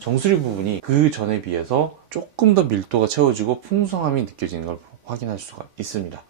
정수리 부분이 그 전에 비해서 조금 더 밀도가 채워지고 풍성함이 느껴지는 걸 확인할 수가 있습니다.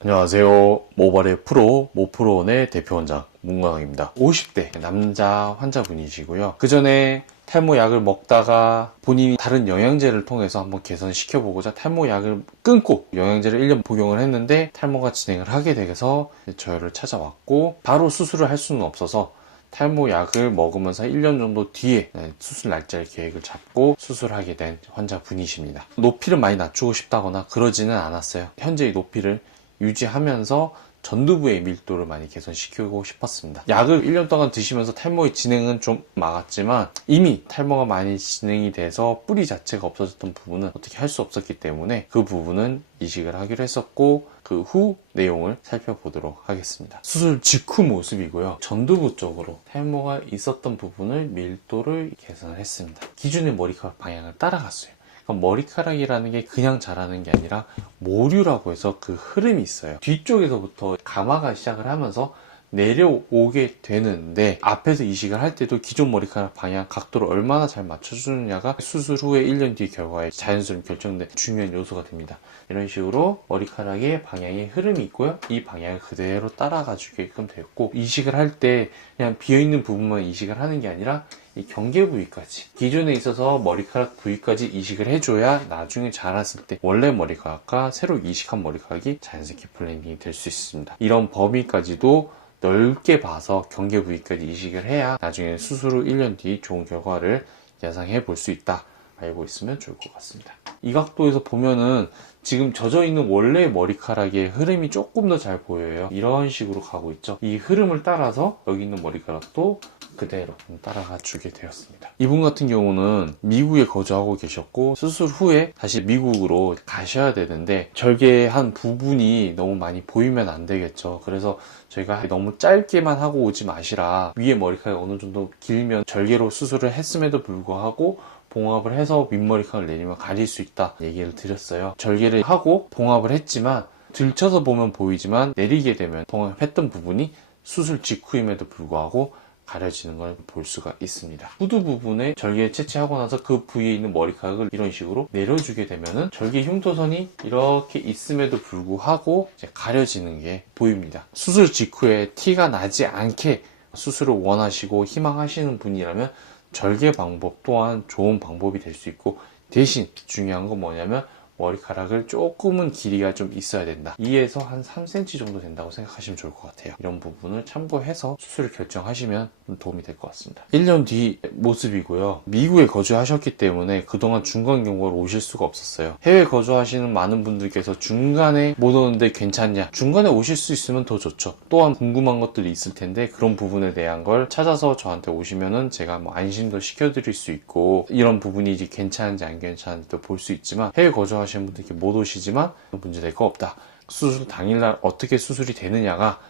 안녕하세요. 모발의 프로 모프로원의 대표원장 문광입니다. 50대 남자 환자분이시고요. 그 전에 탈모약을 먹다가 본인이 다른 영양제를 통해서 한번 개선시켜보고자 탈모약을 끊고 영양제를 1년 복용을 했는데 탈모가 진행을 하게 돼서 저를 찾아왔고, 바로 수술을 할 수는 없어서 탈모약을 먹으면서 1년 정도 뒤에 수술 날짜를 계획을 잡고 수술하게 된 환자분이십니다. 높이를 많이 낮추고 싶다거나 그러지는 않았어요. 현재의 높이를 유지하면서 전두부의 밀도를 많이 개선시키고 싶었습니다. 약을 1년 동안 드시면서 탈모의 진행은 좀 막았지만 이미 탈모가 많이 진행이 돼서 뿌리 자체가 없어졌던 부분은 어떻게 할 수 없었기 때문에 그 부분은 이식을 하기로 했었고, 그 후 내용을 살펴보도록 하겠습니다. 수술 직후 모습이고요. 전두부 쪽으로 탈모가 있었던 부분을 밀도를 개선을 했습니다. 기존의 머리카락 방향을 따라갔어요. 머리카락이라는 게 그냥 자라는 게 아니라 모류라고 해서 그 흐름이 있어요. 뒤쪽에서부터 감아가 시작을 하면서 내려오게 되는데, 앞에서 이식을 할 때도 기존 머리카락 방향 각도를 얼마나 잘 맞춰주느냐가 수술 후에 1년 뒤 결과에 자연스럽게 결정된 중요한 요소가 됩니다. 이런 식으로 머리카락의 방향의 흐름이 있고요. 이 방향을 그대로 따라가 주게끔 되었고, 이식을 할 때 그냥 비어있는 부분만 이식을 하는 게 아니라 이 경계 부위까지, 기존에 있어서 머리카락 부위까지 이식을 해줘야 나중에 자랐을 때 원래 머리카락과 새로 이식한 머리카락이 자연스럽게 블렌딩이 될 수 있습니다. 이런 범위까지도 넓게 봐서 경계 부위까지 이식을 해야 나중에 수술 후 1년 뒤 좋은 결과를 예상해 볼 수 있다. 알고 있으면 좋을 것 같습니다. 이 각도에서 보면은 지금 젖어 있는 원래 머리카락의 흐름이 조금 더 잘 보여요. 이런 식으로 가고 있죠. 이 흐름을 따라서 여기 있는 머리카락도 그대로 따라가 주게 되었습니다. 이분 같은 경우는 미국에 거주하고 계셨고, 수술 후에 다시 미국으로 가셔야 되는데 절개한 부분이 너무 많이 보이면 안 되겠죠. 그래서 저희가 너무 짧게만 하고 오지 마시라, 위에 머리카락이 어느 정도 길면 절개로 수술을 했음에도 불구하고 봉합을 해서 윗머리카락을 내리면 가릴 수 있다 얘기를 드렸어요. 절개를 하고 봉합을 했지만 들쳐서 보면 보이지만 내리게 되면 봉합했던 부분이 수술 직후임에도 불구하고 가려지는 걸 볼 수가 있습니다. 후두 부분에 절개 채취하고 나서 그 부위에 있는 머리카락을 이런 식으로 내려주게 되면은 절개 흉터선이 이렇게 있음에도 불구하고 이제 가려지는 게 보입니다. 수술 직후에 티가 나지 않게 수술을 원하시고 희망하시는 분이라면 절개 방법 또한 좋은 방법이 될 수 있고, 대신 중요한 건 뭐냐면 머리카락을 조금은 길이가 좀 있어야 된다. 2에서 한 3cm 정도 된다고 생각하시면 좋을 것 같아요. 이런 부분을 참고해서 수술을 결정하시면 도움이 될 것 같습니다. 1년 뒤 모습이고요. 미국에 거주하셨기 때문에 그동안 중간 경과로 오실 수가 없었어요. 해외 거주하시는 많은 분들께서 중간에 못 오는데 괜찮냐, 중간에 오실 수 있으면 더 좋죠. 또한 궁금한 것들이 있을 텐데 그런 부분에 대한 걸 찾아서 저한테 오시면은 제가 안심도 시켜드릴 수 있고, 이런 부분이 이제 괜찮은지 안 괜찮은지도 볼 수 있지만, 해외 거주하시는 분들께 못 오시지만 문제될 거 없다. 수술 당일날 어떻게 수술이 되느냐가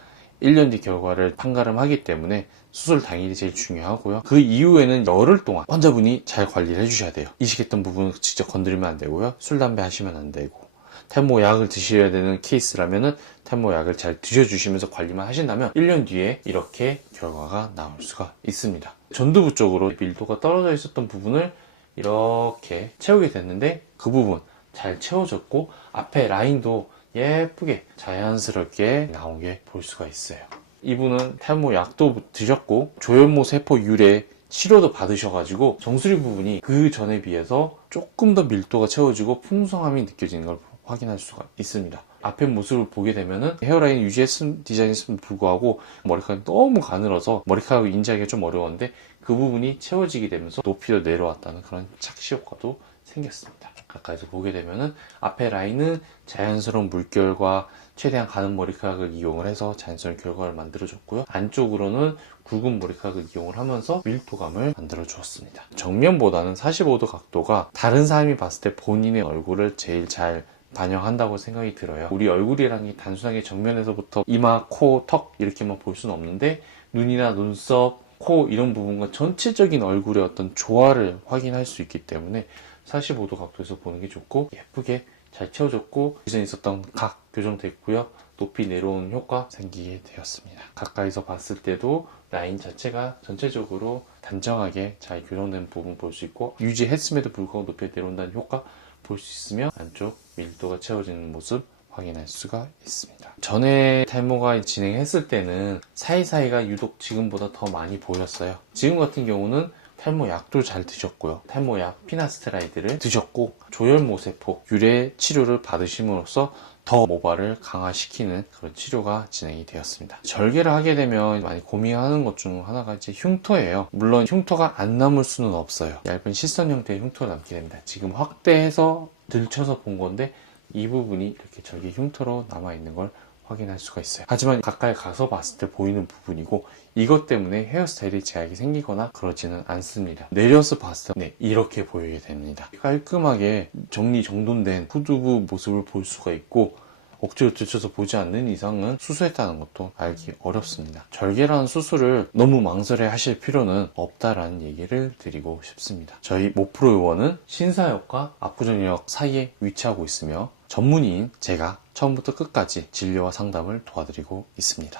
1년 뒤 결과를 판가름하기 때문에 수술 당일이 제일 중요하고요. 그 이후에는 열흘 동안 환자분이 잘 관리를 해주셔야 돼요. 이식했던 부분은 직접 건드리면 안 되고요. 술, 담배 하시면 안 되고, 탈모약을 드셔야 되는 케이스라면은 탈모약을 잘 드셔주시면서 관리만 하신다면 1년 뒤에 이렇게 결과가 나올 수가 있습니다. 전두부 쪽으로 밀도가 떨어져 있었던 부분을 이렇게 채우게 됐는데 그 부분 잘 채워졌고, 앞에 라인도 예쁘게 자연스럽게 나온 게 볼 수가 있어요. 이분은 탈모 약도 드셨고 조현모 세포 유래 치료도 받으셔가지고 정수리 부분이 그 전에 비해서 조금 더 밀도가 채워지고 풍성함이 느껴지는 걸 확인할 수가 있습니다. 앞에 모습을 보게 되면은 헤어라인 유지했음 디자인했음에도 불구하고 머리카락이 너무 가늘어서 머리카락을 인지하기가 좀 어려웠는데 그 부분이 채워지게 되면서 높이도 내려왔다는 그런 착시 효과도 생겼습니다. 가까이서 보게 되면은 앞에 라인은 자연스러운 물결과 최대한 가는 머리카락을 이용을 해서 자연스러운 결과를 만들어줬고요. 안쪽으로는 굵은 머리카락을 이용을 하면서 밀도감을 만들어 주었습니다. 정면보다는 45도 각도가 다른 사람이 봤을 때 본인의 얼굴을 제일 잘 반영한다고 생각이 들어요. 우리 얼굴이라는 게 단순하게 정면에서부터 이마, 코, 턱 이렇게만 볼 수는 없는데 눈이나 눈썹, 코 이런 부분과 전체적인 얼굴의 어떤 조화를 확인할 수 있기 때문에 45도 각도에서 보는 게 좋고, 예쁘게 잘 채워졌고 기존에 있었던 각 교정됐고요. 높이 내려오는 효과 생기게 되었습니다. 가까이서 봤을 때도 라인 자체가 전체적으로 단정하게 잘 교정된 부분 볼 수 있고 유지했음에도 불구하고 높이 내려온다는 효과 볼 수 있으며 안쪽 밀도가 채워지는 모습 확인할 수가 있습니다. 전에 탈모가 진행했을 때는 사이사이가 유독 지금보다 더 많이 보였어요. 지금 같은 경우는 탈모약도 잘 드셨고요. 탈모약 피나스트라이드를 드셨고 조혈모세포 유래 치료를 받으심으로써 더 모발을 강화시키는 그런 치료가 진행이 되었습니다. 절개를 하게 되면 많이 고민하는 것 중 하나가 이제 흉터예요. 물론 흉터가 안 남을 수는 없어요. 얇은 실선 형태의 흉터가 남게 됩니다. 지금 확대해서 들쳐서 본 건데 이 부분이 이렇게 절개 흉터로 남아있는 걸 확인할 수가 있어요. 하지만 가까이 가서 봤을 때 보이는 부분이고 이것 때문에 헤어스타일이 제약이 생기거나 그러지는 않습니다. 내려서 봤을 때 이렇게 보이게 됩니다. 깔끔하게 정리정돈된 후두부 모습을 볼 수가 있고 억지로 들쳐서 보지 않는 이상은 수술했다는 것도 알기 어렵습니다. 절개라는 수술을 너무 망설여 하실 필요는 없다라는 얘기를 드리고 싶습니다. 저희 모프로 요원은 신사역과 압구정역 사이에 위치하고 있으며 전문의인 제가 처음부터 끝까지 진료와 상담을 도와드리고 있습니다.